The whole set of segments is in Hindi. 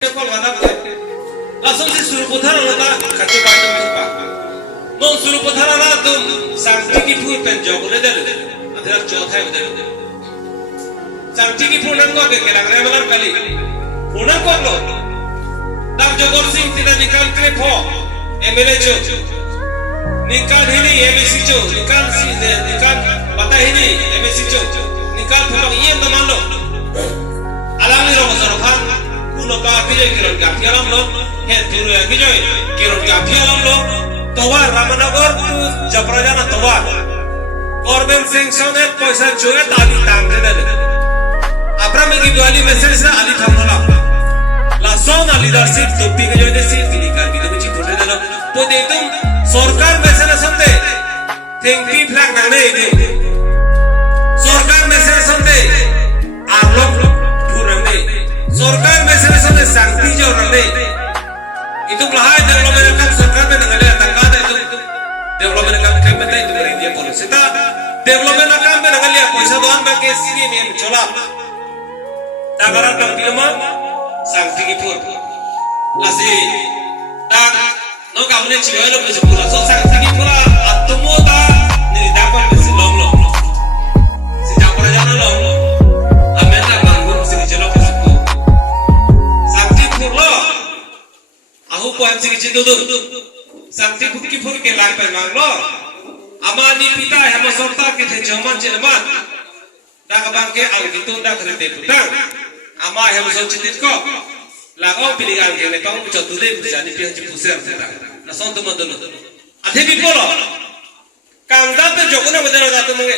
Kol mana langsung si suruh putar orang kacau banyak tempat. Non suruh putar orang tu sangti ki pun penjau boleh dah. Ada chauthah betul. Sangti ki pun nang kau ke kerang malam kali. Punang kau lo. Dak Jogor Singh tidak nikal krep ho. MLA jo. Nikal ini MSC jo. Nikal bata ini MSC jo. Nikal pun iya teman lo. Alami lo masalah kuno kafiye kiron kafiyalam lo het turu kijoy kiron kafiyalam lo towa Ramanagor Japrajana towa Corben sanction et paisa joye tali tangde dele apra me ki diwali message na ali thamala la sona leadership topi ke joye seat kini kar ki bichi thote dele to dektum sarkar message samte thenki flag nane ide sarkar message samte arlok thurande सरकार में से शांति जो रहे itu belahai development काम सरकार में नगले तंगा दे तो development काम के में तो इंडिया पॉलिसी ता development काम में नगले पैसा दोन में के सीरी में चला तागरा काम बिलमा शांति की पूर लासी ता नो काम ने चियो लो पे पूरा सो शांति की पूरा आत्मो ता निदा पर में से लोग si जापर जाना लोग अमेरिका बांगुर से चलो aku poem sih citu tu, sakti bukti pun ke lain pengang lo, amani pita hama sorta ke jaman jerman, dah kabang ke al gitu dah kerete putang, ama hama sorta citit ko, lagau pilihan ke nepang ucap tu deh jadi pihak cipuser sedang, nason tu mandul, adhe bipolo, kangda pe jokuna bedana jatuh menge,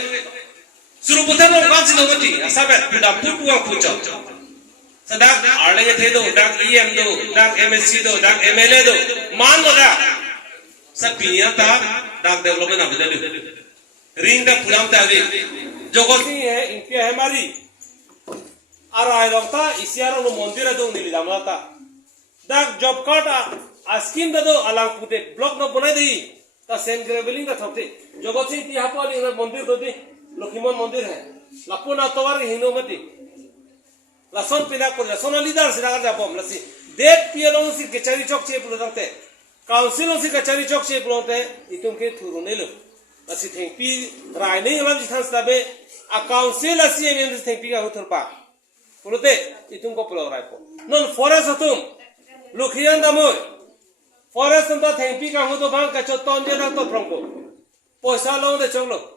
suruh putar lo kansi nogati, asabet pudah putuang pucap. Sedang arle ke thedo, dak EM do, dak MSC do, dak MLA do, मान लो dak, सब पिनिया ता dak development अभी दे ring dak पुराम ता अभी जो कोसी है इंडिया है हमारी आराय लोगता इसियारो लो मंदिर है दो नीली दामलाता dak job card आस्किम दे दो अलग पुटे ब्लॉक नो बनाए दी ता सेंट ग्रेवलिंग का थोपते जो कोसी तिहा पाली मंदिर दो दी लक्ष्मण मंदिर है लपुना तवार हिंदू मती lason pina ko lason leader sira ka bom lasi det pielong si kachari chok che pulo tangte council si kachari chok che pulo te itum ke thuru ne lo lasi thengpi rai nei lam ji thans tabe a council asi em thengpi ka huthur pa pulo te itum ko pulo rai po non forest atum lukhian damoy forest ta thengpi ka hu to bang ka choton je na to prong ko poisa lo de chok lo